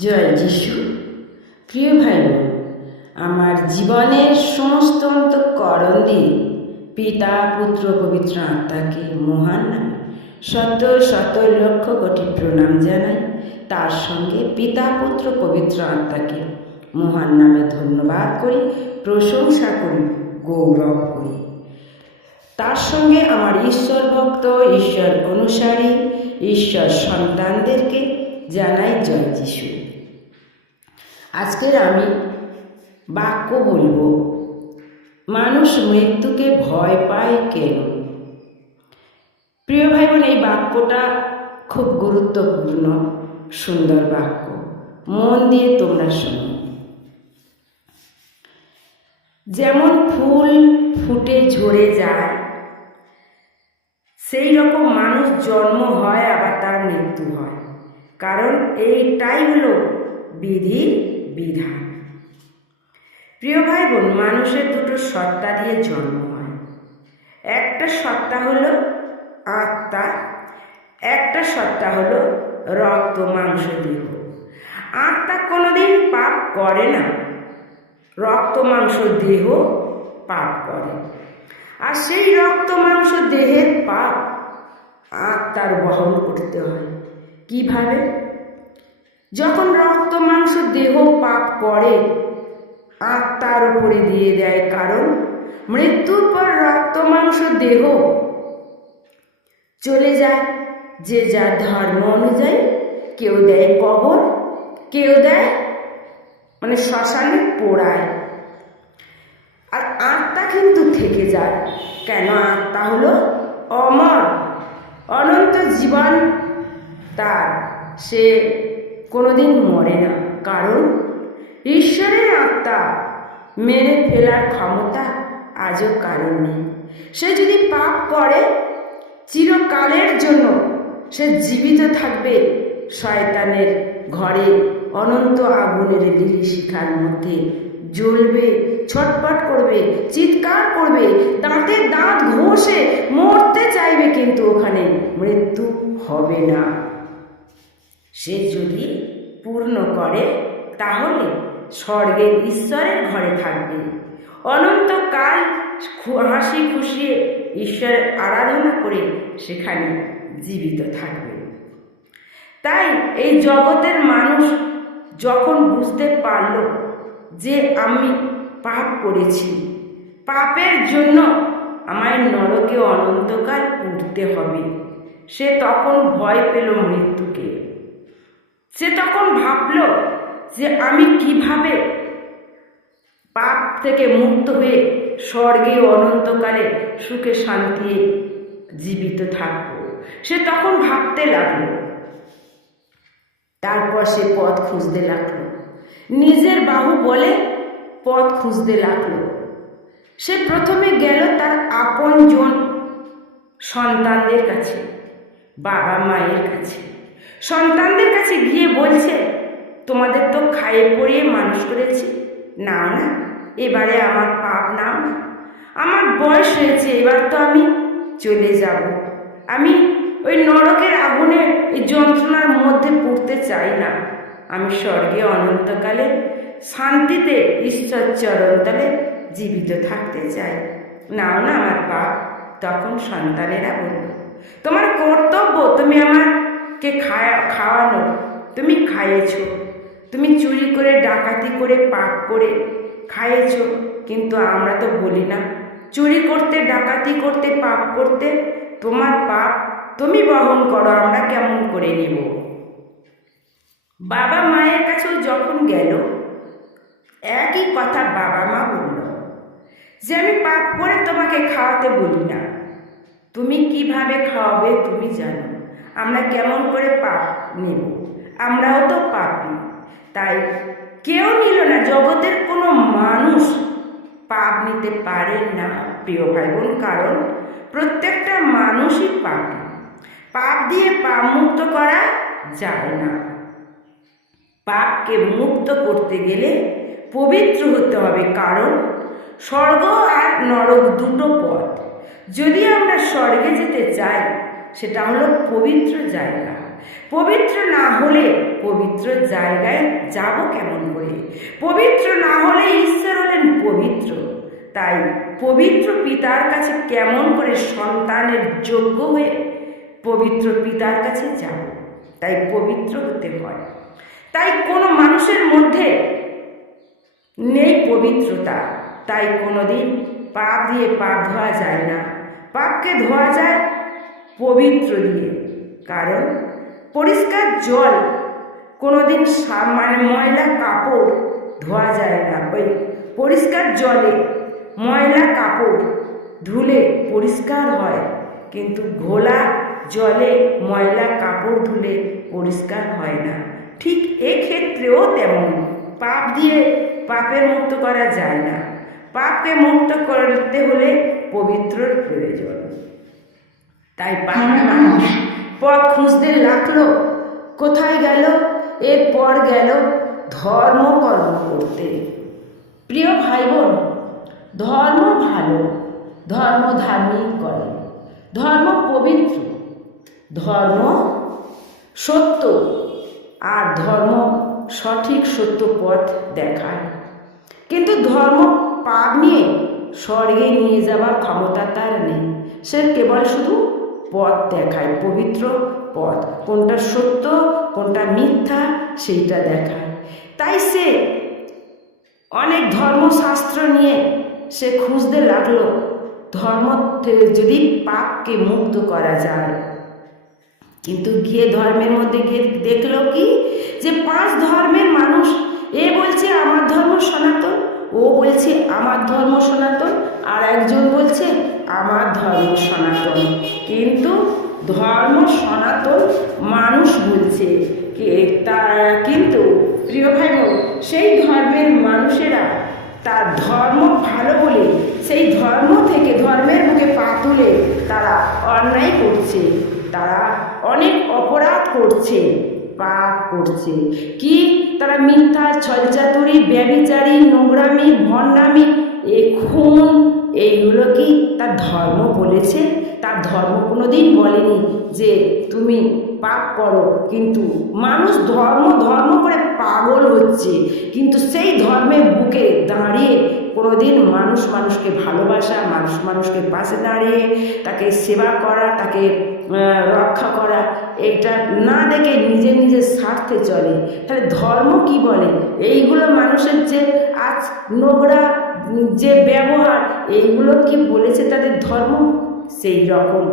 জয় যিশু প্রিয় ভাই আমার জীবনের সমস্ত অন্তঃকরণ দিয়ে পিতা, পুত্র, পবিত্র আত্মাকে মহান নামে শত শত লক্ষ কোটি প্রণাম জানাই। তার সঙ্গে পিতা, পুত্র, পবিত্র আত্মাকে মহান নামে ধন্যবাদ করি, প্রশংসা করি, গৌরব করি। তার সঙ্গে আমার ঈশ্বর ভক্ত, ঈশ্বর অনুসারী, ঈশ্বর সন্তানদেরকে জানাই জয় যিশু আজকের আমি বাক্য বলব, মানুষ মৃত্যুকে ভয় পায় কেন? প্রিয় ভাই বোন এই বাক্যটা খুব গুরুত্বপূর্ণ, সুন্দর বাক্য। মন দিয়ে তোমরা শোনো। যেমন ফুল ফুটে ঝরে যায়, সেই রকম মানুষ জন্ম হয় আবার তার মৃত্যু হয়। কারণ এইটাই হলো বিধির বিধান। প্রিয় ভাই বোন মানুষের দুটো সত্তা দিয়ে জন্ম হয়। একটা সত্তা হলো আত্মা, একটা সত্তা হলো রক্ত, মাংস, দেহ। আত্মা কোনোদিন পাপ করে না, রক্ত, মাংস, দেহ পাপ করে। আর সেই রক্ত, মাংস, দেহের পাপ আত্মার বহন করতে হয়। কীভাবে? যখন রক্ত, মাংস, দেহ, পাপ করে, আত্মার উপরে দিয়ে দেয়, কারণ মৃত্যুর পর রক্ত, মাংস, দেহ চলে যায়। যে যার ধর্ম অনুযায়ী কেউ দেয় কবর, কেউ দেয় মানে শ্মশানে পোড়ায়। আর আত্মা কিন্তু থেকে যায়। কেন? আত্মা হলো অমর, অনন্ত জীবন তার। সে কোনোদিন মরে না। কারণ ঈশ্বরের আত্মা মেরে ফেলার ক্ষমতা আজও কারণ নেই। সে যদি পাপ করে, চিরকালের জন্য সে জীবিত থাকবে শয়তানের ঘরে। অনন্ত আগুনের লিলি শিখার মধ্যে জ্বলবে ছটপট করবে, চিৎকার করবে দাঁতে দাঁত ঘষে মরতে চাইবে, কিন্তু ওখানে মৃত্যু হবে না। সে যদি পূর্ণ করে, তাহলে স্বর্গের ঈশ্বরের ঘরে থাকবে। অনন্তকাল হাসি খুশি ঈশ্বরের আরাধনা করে সেখানে জীবিত থাকবে। তাই এই জগতের মানুষ যখন বুঝতে পারল যে আমি পাপ করেছি, পাপের জন্য আমায় নরকে অনন্তকাল উঠতে হবে। সে তখন ভয় পেল মৃত্যুকে। সে তখন ভাবল যে আমি কীভাবে পাপ থেকে মুক্ত হয়ে স্বর্গে অনন্তকালে সুখে শান্তি জীবিত থাকব। সে তখন ভাবতে লাগল। তারপর সে পথ খুঁজতে লাগল। নিজের বাহু বলে পথ খুঁজতে লাগল। সে প্রথমে গেল তার আপনজন সন্তানদের কাছে বাবা মায়ের কাছে। সন্তানদের কাছে গিয়ে বলছে, তোমাদের তো খাইয়ে পড়িয়ে মানুষ করেছি। নাও না, এবারে আমার পাপ নাও না। আমার বয়স হয়েছে, এবার তো আমি চলে যাব। আমি ওই নরকের আগুনে যন্ত্রণার মধ্যে পড়তে চাই না। আমি স্বর্গে অনন্তকালে শান্তিতে ঈশ্বর চরণতলে জীবিত থাকতে চাই। নাও না আমার পাপ তখন সন্তানেরা বলল। তোমার কর্তব্য, তুমি আমাকে খায়া, খাওয়ানো। তুমি খাইয়েছ তুমি চুরি করে, ডাকাতি করে, পাপ করে খাইয়েছ কিন্তু আমরা তো বলি না, চুরি করতে, ডাকাতি করতে, পাপ করতে তোমার পাপ তুমি বহন করো, আমরা কেমন করে নিব? বাবা মায়ের কাছেও যখন গেল, একই কথা বাবা মা বলল, যে আমি পাপ করে তোমাকে খাওয়াতে বলি না। তুমি কীভাবে খাওয়াবে তুমি জানো। আমরা কেমন করে পাপ নেব? আমরাও তো পাপি। তাই কেউ নিল না, জগতের কোনো মানুষ পাপ নিতে পারে না, প্রিয় ভাই বোন কারণ প্রত্যেকটা মানুষই পাপি। পাপ দিয়ে পাপ মুক্ত করা যায় না। পাপকে মুক্ত করতে গেলে পবিত্র হতে হবে, কারণ স্বর্গ আর নরক দুটো পথ। যদি আমরা স্বর্গে যেতে চাই সেটা হলো পবিত্র জায়গা। পবিত্র না হলে পবিত্র জায়গায় যাব কেমন করে? পবিত্র না হলে ঈশ্বর হলেন পবিত্র। তাই পবিত্র পিতার কাছে কেমন করে সন্তানের যোগ্য হয়ে পবিত্র পিতার কাছে যাব? তাই পবিত্র হতে হয়। তাই কোনো মানুষের মধ্যে নেই পবিত্রতা। তাই কোনোদিন পাপ দিয়ে পাপ ধোয়া যায় না। পাপকে ধোয়া যায় পবিত্র দিয়ে। কারণ পরিষ্কার জল কোনোদিন মানে ময়লা কাপড় ধোয়া যায় না। ওই পরিষ্কার জলে ময়লা কাপড় ধুলে পরিষ্কার হয়, কিন্তু ঘোলা জলে ময়লা কাপড় ধুলে পরিষ্কার হয় না। ঠিক এক্ষেত্রেও তেমন। পাপ দিয়ে পাপের মুক্ত করা যায় না। পাপকে মুক্ত করতে হলে পবিত্রর প্রয়োজন। তাই পাপি মানুষ পথ খুঁজতে লাগল। কোথায় গেল? এরপর গেল ধর্মকর্ম করতে। প্রিয় ভাই বোন ধর্ম ভালো, ধর্ম ধার্মিক করে। ধর্ম পবিত্র, ধর্ম সত্য, আর ধর্ম সঠিক সত্য পথ দেখায়। কিন্তু ধর্ম পাপ নিয়ে স্বর্গে নিয়ে যাওয়ার ক্ষমতা তার নেই। সে কেবল শুধু পথ দেখায়, পবিত্র পথ। কোনটা সত্য, কোনটা মিথ্যা, সেইটা দেখায়। তাই সে অনেক ধর্মশাস্ত্র নিয়ে সে খুঁজতে লাগল। ধর্ম থেকে যদি পাপকে মুক্ত করা যায়। কিন্তু গিয়ে ধর্মের মধ্যে গিয়ে দেখল কি? যে পাঁচ ধর্মের মানুষ, এ বলছে আমার ধর্ম সনাতন, ও বলছে আমার ধর্ম সনাতন, আর একজন বলছে আমার ধর্ম সনাতন। কিন্তু ধর্ম সনাতন মানুষ বলছে কিন্তু, প্রিয় ভাই সেই ধর্মের মানুষেরা তার ধর্ম ভালো বলে, সেই ধর্ম থেকে ধর্মের মুখে পা তুলে তারা অন্যায় করছে, তারা অনেক অপরাধ করছে, পাপ করছে। কি, তারা মিথ্যা, ছলচাতুরি ব্যবিচারী নোংরামি, ভণ্ডামি, এ খুন এইগুলো কি তার ধর্ম বলেছে? তার ধর্ম কোনোদিন বলেনি যে তুমি পাপ করো, কিন্তু মানুষ ধর্ম ধর্ম করে পাগল হচ্ছে। কিন্তু সেই ধর্মের বুকে দাঁড়িয়ে কোনোদিন মানুষ মানুষকে ভালোবাসা, মানুষ মানুষকে পাশে দাঁড়িয়ে তাকে সেবা করা, তাকে রক্ষা করা, এইটা না দেখে নিজের নিজের স্বার্থে চলে। তাহলে ধর্ম কি বলে? এইগুলো মানুষের যে আজ নোংরা যে ব্যবহার, এইগুলো কি বলেছে তাদের ধর্ম? সেই রকম।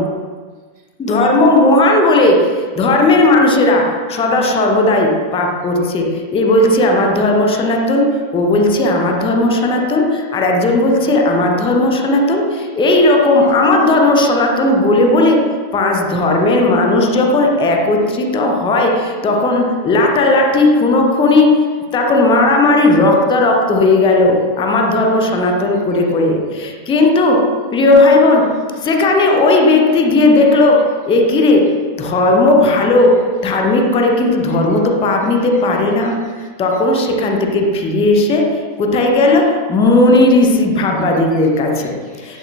ধর্ম মহান বলে ধর্মের মানুষেরা সদা সর্বদাই পাপ করছে। এই বলছে, আমার ধর্ম সনাতন। ও বলছে, আমার ধর্ম সনাতন। আর একজন বলছে, আমার ধর্ম সনাতন। এই রকম আমার ধর্ম সনাতন বলে বলে পাঁচ ধর্মের মানুষ যখন একত্রিত হয়, তখন লাটালাটি খুনোখুনি তখন মারামারি রক্ত রক্ত হয়ে গেল। আমার ধর্ম সনাতন করে করে। কিন্তু প্রিয় ভাই বোন সেখানে ওই ব্যক্তি গিয়ে দেখল, এ কিরে ধর্ম ভালো, ধার্মিক করে, কিন্তু ধর্ম তো পাপ নিতে পারে না। তখন সেখান থেকে ফিরে এসে কোথায় গেল? মনি ঋষি ভাববাদীদের কাছে।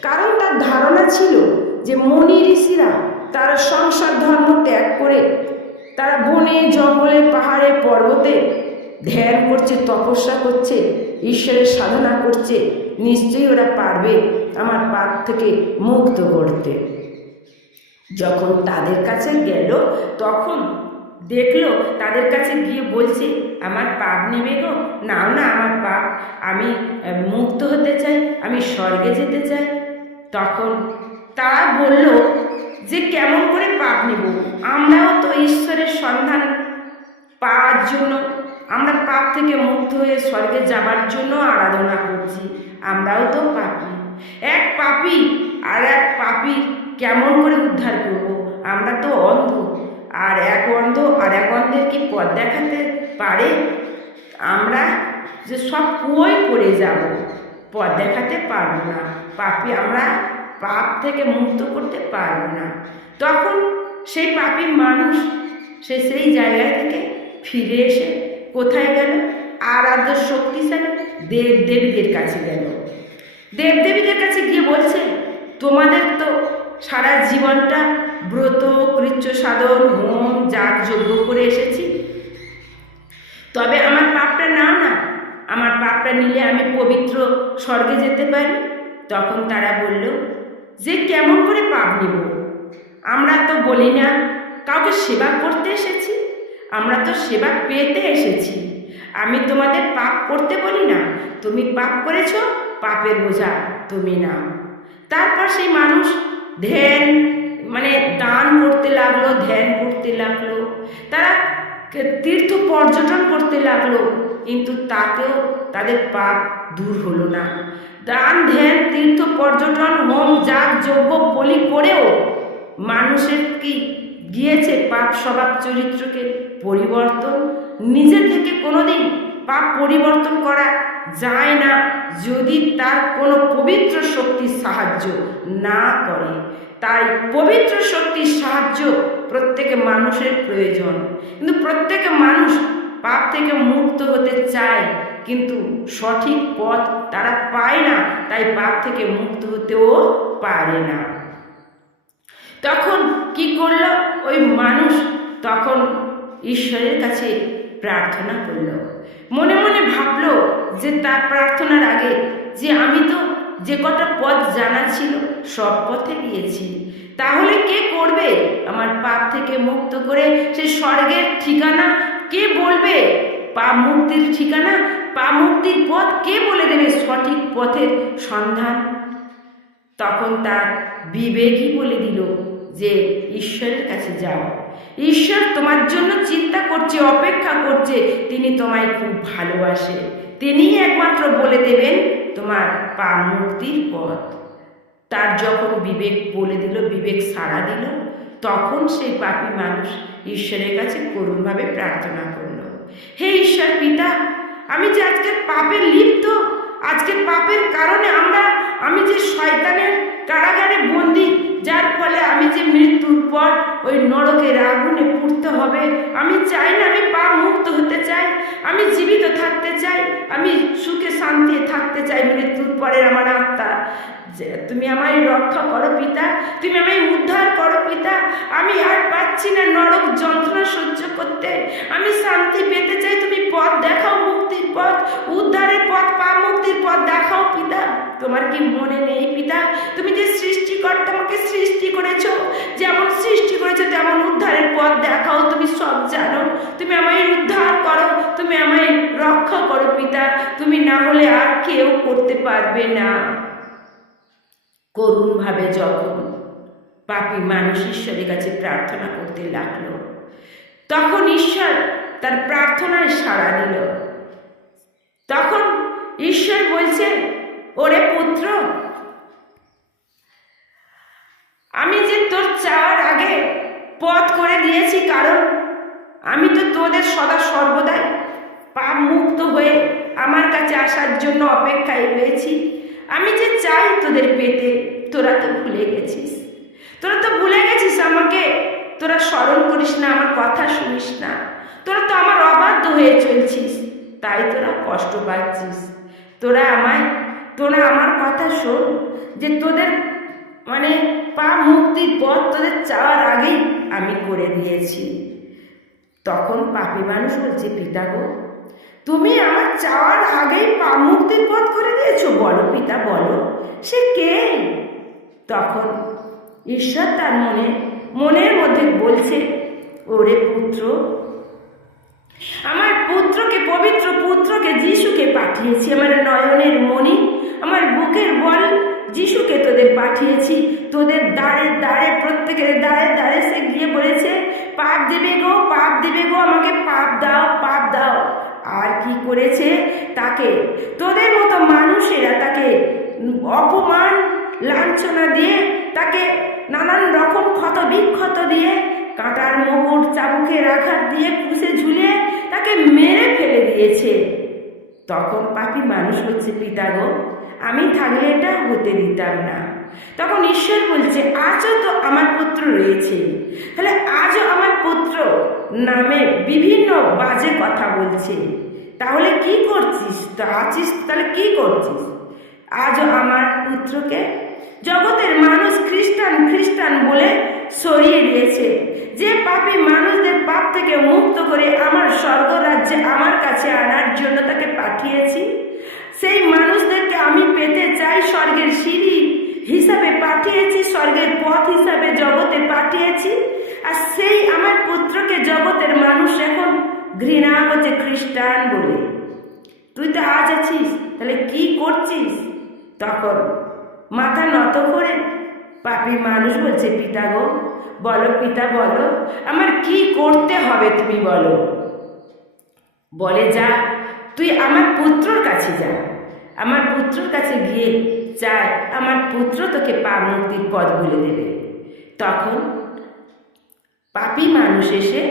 কারণ তার ধারণা ছিল যে মনি ঋষিরা তারা সংসার ধর্ম ত্যাগ করে, তারা বনে, জঙ্গলে, পাহাড়ে, পর্বতে ধ্যান করছে, তপস্যা করছে, ঈশ্বরের সাধনা করছে, নিশ্চয়ই ওরা পারবে আমার পাপ থেকে মুক্ত করতে। যখন তাদের কাছে গেল, তখন দেখল, তাদের কাছে গিয়ে বলছে, আমার পাপ নেবে গো, নাও না আমার পাপ, আমি মুক্ত হতে চাই, আমি স্বর্গে যেতে চাই। তখন তারা বলল, যে কেমন করে পাপ নেব? আমরাও তো ঈশ্বরের সন্ধান পাওয়ার জন্য আমরা পাপ থেকে মুক্ত হয়ে স্বর্গে যাবার জন্য আরাধনা করছি। আমরাও তো পাপি। এক পাপি আর এক পাপি কেমন করে উদ্ধার করব? আমরা তো অন্ধ। আর এক অন্ধ আর এক অন্ধের কি পথ দেখাতে পারে? আমরা যে সব কুয়োই পড়ে যাব, পথ দেখাতে পারব না। পাপি আমরা পাপ থেকে মুক্ত করতে পারব না। তখন সেই পাপি মানুষ সে সেই জায়গা থেকে ফিরে এসে কোথায় গেল? আরাধ্য শক্তিশালী দেব দেবীদের কাছে গেল। দেবদেবীদের কাছে গিয়ে বলছে, তোমাদের তো সারা জীবনটা ব্রত, কৃচ্ছ সাধন, হোম, যাগ, যজ্ঞ করে এসেছি। তবে আমার পাপটা নাও না। আমার পাপটা নিলে আমি পবিত্র স্বর্গে যেতে পারি। তখন তারা বলল, যে কেমন করে পাপ নিব? আমরা তো বলি না, কাউকে সেবা করতে এসেছি। আমরা তো সেবা পেতে এসেছি। আমি তোমাদের পাপ করতে বলি না। তুমি পাপ করেছ, পাপের বোঝা তুমি নাও। তারপর সেই মানুষ ধ্যান মানে দান করতে লাগল, ধ্যান করতে লাগল। তারা তীর্থ পর্যটন করতে লাগল, কিন্তু তাতেও তাদের পাপ দূর হলো না। দান, ধ্যান, তীর্থ পর্যটন, হোম, যাগ, যজ্ঞ, বলি করেও মানুষের কি গিয়েছে পাপ স্বভাব চরিত্রকে পরিবর্তন, নিজে থেকে কোনোদিন পাপ পরিবর্তন করা যায় না যদি তার কোনো পবিত্র শক্তির সাহায্য না করে। তাই পবিত্র শক্তির সাহায্য প্রত্যেকে মানুষের প্রয়োজন। কিন্তু প্রত্যেকে মানুষ পাপ থেকে মুক্ত হতে চায়, কিন্তু সঠিক পথ তারা পায় না, তাই পাপ থেকে মুক্ত হতেও পারে না। তখন কি করল ওই মানুষ? তখন ঈশ্বরের কাছে প্রার্থনা করল। মনে মনে ভাবলো যে তার প্রার্থনার আগে যে আমি তো যে কটা পথ জানা ছিল, সব পথে গিয়েছি। তাহলে কে করবে? আমার পাপ থেকে মুক্ত করে সে স্বর্গের ঠিকানা কে বলবে? পা মুক্তির ঠিকানা পা মুক্তির পথ কে বলে দেবে সঠিক পথের সন্ধান? তখন তার বিবেকই বলে দিল যে, ঈশ্বরের কাছে যাও। ঈশ্বর তোমার জন্য চিন্তা করছে, অপেক্ষা করছে। তিনি তোমায় খুব ভালোবাসে তিনিই একমাত্র বলে দেবেন তোমার পা মুক্তির পথ। তার যখন বিবেক বলে দিল, বিবেক সাড়া দিল, তখন সেই পাপী মানুষ ঈশ্বরের কাছে করুণভাবে প্রার্থনা করল। হে ঈশ্বর পিতা, আমি যে আজকে পাপে লিপ্ত, আজকে পাপের কারণে আমরা, আমি যে শয়তানের কারাগারে বন্দি, যার ফলে আমি যে মৃত্যুর পর ওই নরকের আগুনে পুড়তে হবে। আমি চাই না আমি পাপ মুক্ত হতে চাই, আমি জীবিত থাকতে চাই, আমি সুখে শান্তি থাকতে চাই মৃত্যুর পরে আমার আত্মা। যে, তুমি আমায় রক্ষা করো পিতা, তুমি আমায় উদ্ধার করো পিতা। আমি আর পাচ্ছি না নরক যন্ত্রণা সহ্য করতে। আমি শান্তি পেতে চাই, তুমি পথ দেখাও মুক্তির পথ, উদ্ধারের পথ পা মুক্তির পথ দেখাও পিতা। তোমার কি মনে নেই, পিতা। তুমি যে সৃষ্টিকর্তা আমাকে সৃষ্টি করেছ, যেমন সৃষ্টি করেছ, তেমন উদ্ধারের পথ দেখাও, তুমি সব জানো। তুমি আমায় উদ্ধার করো, তুমি আমায় রক্ষা করো, পিতা। তুমি না হলে আর কেউ করতে পারবে না। করুণভাবে যখন পাপী মানুষ ঈশ্বরের কাছে প্রার্থনা করতে লাগল, তখন ঈশ্বর তার প্রার্থনায় সাড়া দিল। তখন ঈশ্বর বলছে ওরে পুত্র, আমি যে তোর চাওয়ার আগে পথ করে দিয়েছি কারণ আমি তো তোদের সদা সর্বদাই পাপ মুক্ত হয়ে আমার কাছে আসার জন্য অপেক্ষায় রয়েছি। আমি যে চাই তোদের পেতে, তোরা তো ভুলে গেছিস। তোরা তো ভুলে গেছিস আমাকে। তোরা স্মরণ করিস না, আমার কথা শুনিস না। তোরা তো আমার অবাধ্য হয়ে চলছিস। তাই তোরা কষ্ট পাচ্ছিস। তোরা আমায় তোরা আমার কথা শোন, যে তোদের মানে পা মুক্তির পথ তোদের চাওয়ার আগেই আমি করে দিয়েছি। তখন পাপি মানুষ বলছে, পিতা গো, তুমি আমার চাওয়ার আগেই পা মুক্তির পথ করে দিয়েছ। বলো পিতা, বলো, সে কে? তখন ঈশ্বর তার মনে, মনের মধ্যে বলছে, ওরে পুত্র, আমার পুত্রকে পবিত্র পুত্রকে যিশুকে পাঠিয়েছি। আমার নয়নের মণি আমার বুকের বল যিশুকে তোদের পাঠিয়েছি। তোদের দাঁড়ে দাঁড়ে প্রত্যেকের দাঁড়ে দাঁড়ে সে গিয়ে বলেছে, পাপ দেবে গো, পাপ দেবে গো, আমাকে পাপ দাও পাপ দাও। আর কি করেছে? তাকে, তোদের মতো মানুষেরা তাকে অপমান, লাঞ্ছনা দিয়ে, তাকে নানান রকম ক্ষত বিক্ষত দিয়ে, কাঁটার মোহর চাবুকে আঘাত দিয়ে কুশে ঝুলিয়ে তাকে মেরে ফেলে দিয়েছে। তখন পাপি মানুষ হচ্ছে পিতা গো। আমি থাকলে এটা হতে দিতাম না। তখন ঈশ্বর বলছে, আজও তো আমার পুত্র রয়েছে। তাহলে আজও আমার পুত্র নামে বিভিন্ন বাজে কথা বলছে। তাহলে কি করছিস? তো আছিস, তাহলে কি করছিস? আজও আমার পুত্রকে জগতের মানুষ খ্রিস্টান খ্রিস্টান বলে সরিয়ে দিয়েছে। যে পাপী মানুষদের পাপ থেকে মুক্ত করে আমার স্বর্গরাজ্যে আমার কাছে আনার জন্য তাকে পাঠিয়েছি সেই মানুষদেরকে আমি পেতে চাই স্বর্গের সিঁড়ি হিসাবে পাঠিয়েছি, স্বর্গের পথ হিসাবে জগতে পাঠিয়েছি। আর সেই আমার পুত্রকে জগতের মানুষ এখন ঘৃণা করছে, খ্রিস্টান বলে। তুই তো আজ আছিস, তাহলে কি করছিস? তখন মাথা নত করে পাপি মানুষ বলছে, পিতা গো, বলো, পিতা বলো, আমার কি করতে হবে তুমি বলো। বলে যা তুই আমার পুত্রর কাছে যা। আমার পুত্রর কাছে গিয়ে চায় আমার পুত্র তোকে পা মুক্তির পথ বলে দেবে। তখন পাপী মানুষ এসে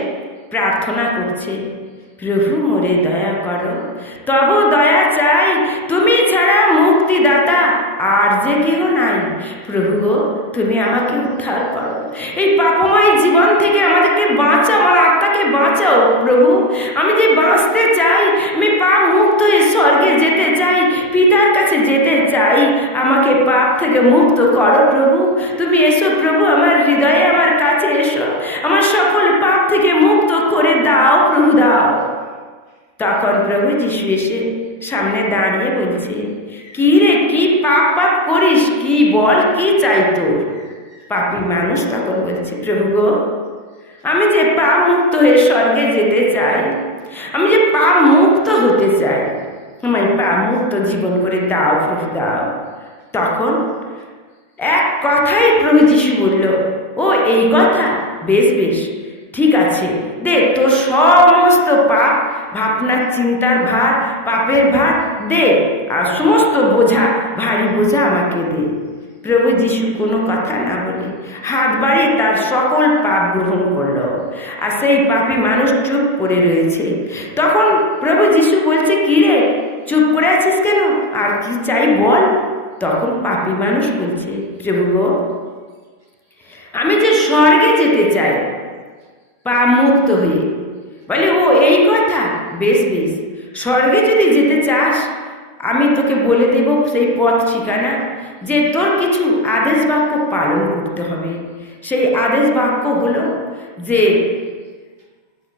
প্রার্থনা করছে, প্রভু মোরে দয়া করো। তব দয়া চাই, তুমি ছাড়া মুক্তিদাতা আর যে কেউ নাই। প্রভু তুমি আমাকে উদ্ধার করো। এই পাপময় জীবন থেকে আমাদেরকে বাঁচাও, আমার আত্মাকে বাঁচাও, প্রভু। আমি যে বাঁচতে চাই, আমি পাপ মুক্ত হয়ে স্বর্গে যেতে চাই, পিতার কাছে যেতে চাই, আমাকে পাপ থেকে মুক্ত করো, প্রভু। তুমি এসো, প্রভু, আমার হৃদয়ে আমার কাছে এসো। আমার সকল পাপ থেকে মুক্ত করে দাও, প্রভু, দাও। তখন প্রভু যিশু এসে সামনে দাঁড়িয়ে বলছে, কি রে, কি পাপ পাপ করিস? কি বল, কি চাই তোর? পাপি মানুষ তখন বলছে প্রভু গো। আমি যে পাপ মুক্ত হয়ে স্বর্গে যেতে চাই, আমি যে পাপ মুক্ত হতে চাই, আমায় পাপ মুক্ত জীবন করে দাও, প্রভু দাও। তখন এক কথাই প্রভু যিশু বলল, ও, এই কথা? বেশ বেশ, ঠিক আছে। দে, তোর সমস্ত পাপ, ভাবনার চিন্তার ভার, পাপের ভার, দে, আর সমস্ত বোঝা, ভারী বোঝা আমাকে দে। প্রভু যিশু কোনো কথা না বলে হাত বাড়িয়ে তার সকল পাপ গ্রহণ করল। আর সেই পাপী মানুষ চুপ করে রয়েছে। তখন প্রভু যিশু বলছে কি রে চুপ করে আছিস কেন? আর কি চাই বল? তখন পাপী মানুষ বলছে, প্রভু গো, আমি যে স্বর্গে যেতে চাই পা মুক্ত হয়ে। বলে, ও, এই কথা? বেশ বেশ। স্বর্গে যদি যেতে চাস আমি তোকে বলে দেব সেই পথ ঠিকানা যে তোর কিছু আদেশ বাক্য পালন করতে হবে। সেই আদেশ বাক্য হলো যে,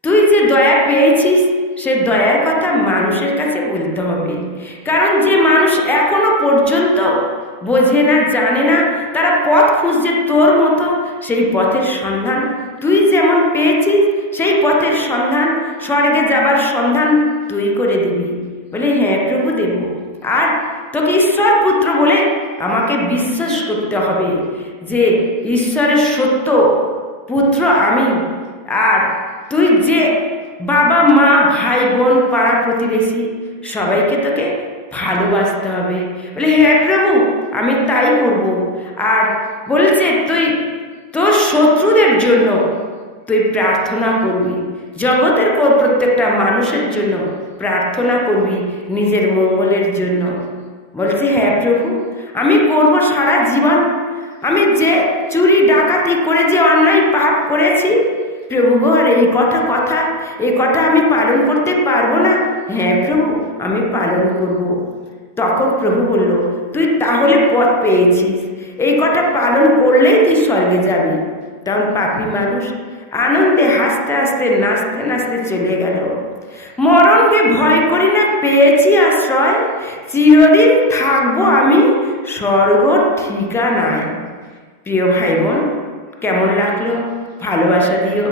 তুই যে দয়া পেয়েছিস, সে দয়ার কথা মানুষের কাছে বলতে হবে। কারণ যে মানুষ এখনও পর্যন্ত বোঝে না, জানে না, তারা পথ খুঁজছে তোর মতো, সেই পথের সন্ধান তুই যেমন পেয়েছিস, সেই পথের সন্ধান, স্বর্গে যাবার সন্ধান তুই করে দিবি। বলে হ্যাঁ প্রভু দেব। আর তোকে ঈশ্বর পুত্র বলে আমাকে বিশ্বাস করতে হবে যে ঈশ্বরের সত্য পুত্র আমি। আর তুই যে বাবা, মা, ভাই, বোন, পাড়া প্রতিবেশী, সবাইকে তোকে ভালোবাসতে হবে। বলে হ্যাঁ প্রভু, আমি তাই করব। আর বলছে, তুই তোর শত্রুদের জন্য তুই প্রার্থনা করবি। জগতের পর প্রত্যেকটা মানুষের জন্য, প্রার্থনা করবি নিজের মঙ্গলের জন্য। বলছি হ্যাঁ প্রভু, আমি করব সারা জীবন। আমি যে চুরি, ডাকাতি করে যে অন্যায় পাপ করেছি, প্রভু আর এই কথা কথা, এই কথা আমি পালন করতে পারব না? হ্যাঁ প্রভু, আমি পালন করব। তখন প্রভু বলল, তুই তাহলে পথ পেয়েছিস। এই কথা পালন করলেই তুই স্বর্গে যাবি। তখন পাপি মানুষ আনন্দে হাসতে হাসতে নাচতে নাচতে চলে গেল। মরণকে ভয় করি না, পেয়েছি আশ্রয়। চিরদিন থাকব আমি স্বর্গ ঠিকানায়। প্রিয় ভাই বোন কেমন লাগল? ভালোবাসা দিও,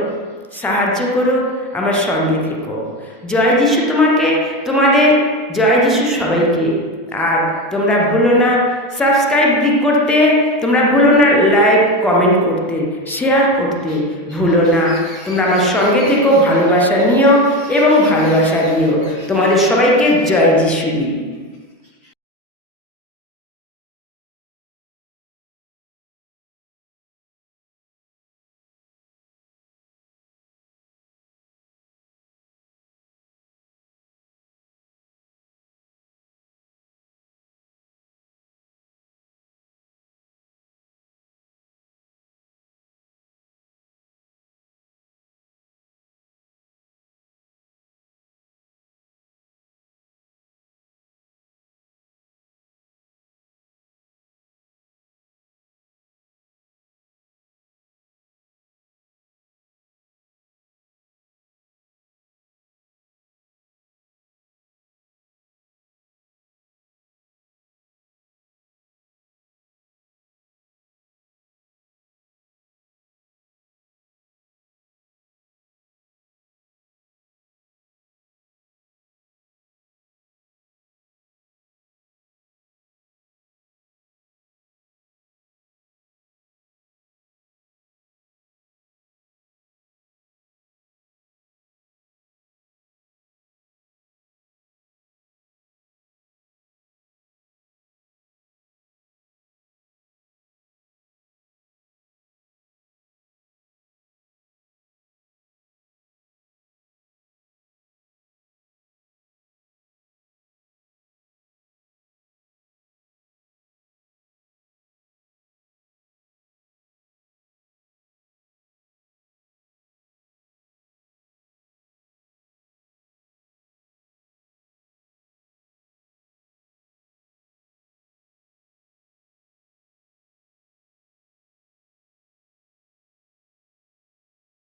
সাহায্য করো, আমার সঙ্গে থেকো। জয় যিশু তোমাকে, তোমাদের জয় যিশু সবাইকে। আর তোমরা ভুলো না সাবস্ক্রাইব দিক করতে, তোমরা ভুলো না লাইক কমেন্ট করতে শেয়ার করতে ভুলো না। তোমরা আমার সঙ্গে থেকেও ভালোবাসা নিও এবং ভালোবাসা দিও। তোমাদের সবাইকে জয় যিশু।